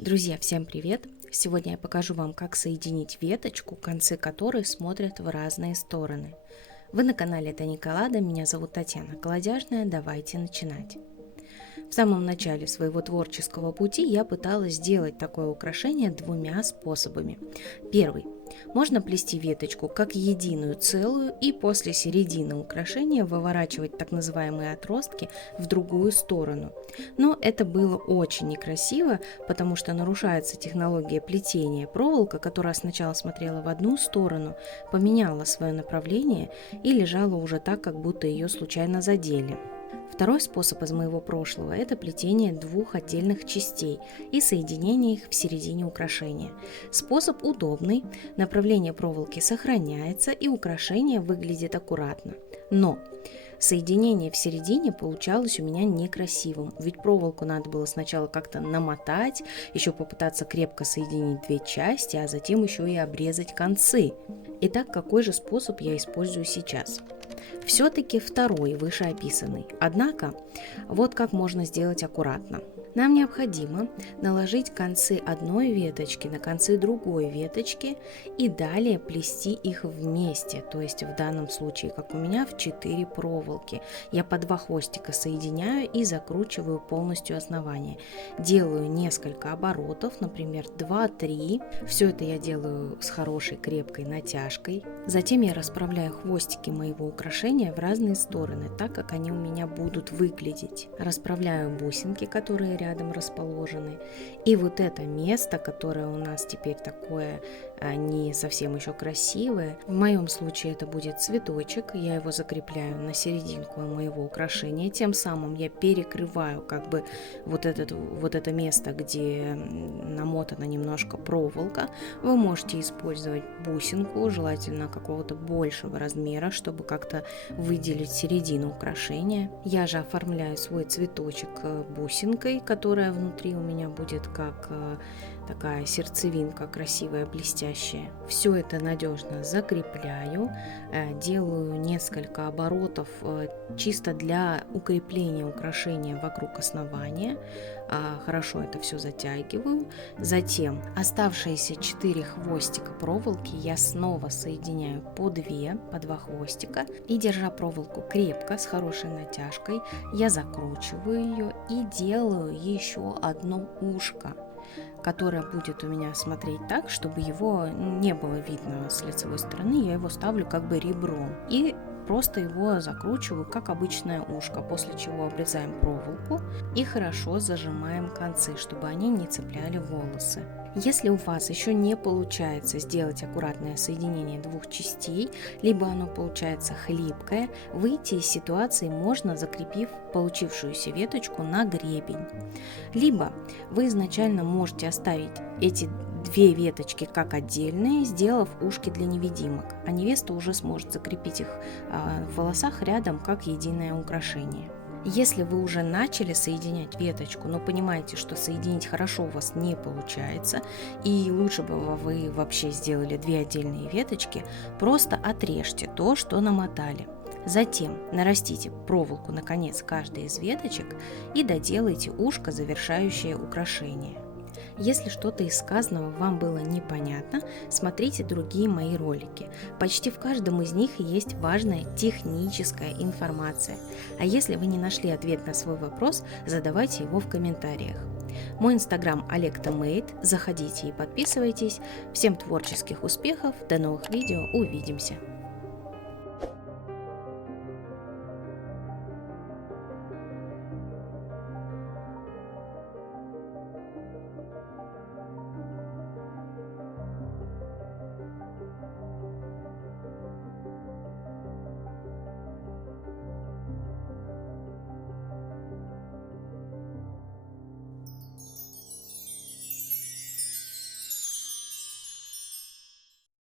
Друзья, всем привет! Сегодня я покажу вам, как соединить веточку, концы которой смотрят в разные стороны. Вы на канале Таниколада, меня зовут Татьяна Колодяжная, давайте начинать. В самом начале своего творческого пути я пыталась сделать такое украшение двумя способами. Первый. Можно плести веточку как единую целую и после середины украшения выворачивать так называемые отростки в другую сторону. Но это было очень некрасиво, потому что нарушается технология плетения. Проволока, которая сначала смотрела в одну сторону, поменяла свое направление и лежала уже так, как будто ее случайно задели. Второй способ из моего прошлого – это плетение двух отдельных частей и соединение их в середине украшения. Способ удобный, направление проволоки сохраняется и украшение выглядит аккуратно. Но соединение в середине получалось у меня некрасивым, ведь проволоку надо было сначала как-то намотать, еще попытаться крепко соединить две части, а затем еще и обрезать концы. Итак, какой же способ я использую сейчас? Все-таки второй, вышеописанный. Однако, вот как можно сделать аккуратно. Нам необходимо наложить концы одной веточки на концы другой веточки и далее плести их вместе, то есть в данном случае, как у меня, в 4 проволоки. Я по 2 хвостика соединяю и закручиваю полностью основание. Делаю несколько оборотов, например, 2-3. Все это я делаю с хорошей крепкой натяжкой. Затем я расправляю хвостики моего украшения в разные стороны, так как они у меня будут выглядеть. Расправляю бусинки, которые рядом расположены. И вот это место, которое у нас теперь такое не совсем еще красивое, в моем случае это будет цветочек, я его закрепляю на серединку моего украшения, тем самым я перекрываю как бы вот это место, где намотана немножко проволока. Вы можете использовать бусинку, желательно какого-то большего размера, чтобы как-то выделить середину украшения. Я же оформляю свой цветочек бусинкой, которая внутри у меня будет как такая сердцевинка красивая, блестящая. Все это надежно закрепляю, делаю несколько оборотов чисто для укрепления украшения вокруг основания. Хорошо это все затягиваю. Затем оставшиеся 4 хвостика проволоки я снова соединяю по 2 хвостика и, держа проволоку крепко с хорошей натяжкой, я закручиваю ее и делаю еще одно ушко, которое будет у меня смотреть так, чтобы его не было видно с лицевой стороны. Я его ставлю как бы ребром и просто его закручиваю, как обычное ушко, после чего обрезаем проволоку и хорошо зажимаем концы, чтобы они не цепляли волосы. Если у вас еще не получается сделать аккуратное соединение двух частей, либо оно получается хлипкое, выйти из ситуации можно, закрепив получившуюся веточку на гребень. Либо вы изначально можете оставить эти 2 веточки как отдельные, сделав ушки для невидимок, а невеста уже сможет закрепить их в волосах рядом как единое украшение. Если вы уже начали соединять веточку, но понимаете, что соединить хорошо у вас не получается, и лучше бы вы вообще сделали 2 отдельные веточки, просто отрежьте то, что намотали. Затем нарастите проволоку на конец каждой из веточек и доделайте ушко, завершающее украшение. Если что-то из сказанного вам было непонятно, смотрите другие мои ролики. Почти в каждом из них есть важная техническая информация. А если вы не нашли ответ на свой вопрос, задавайте его в комментариях. Мой инстаграм OlegTheMade, заходите и подписывайтесь. Всем творческих успехов, до новых видео, увидимся!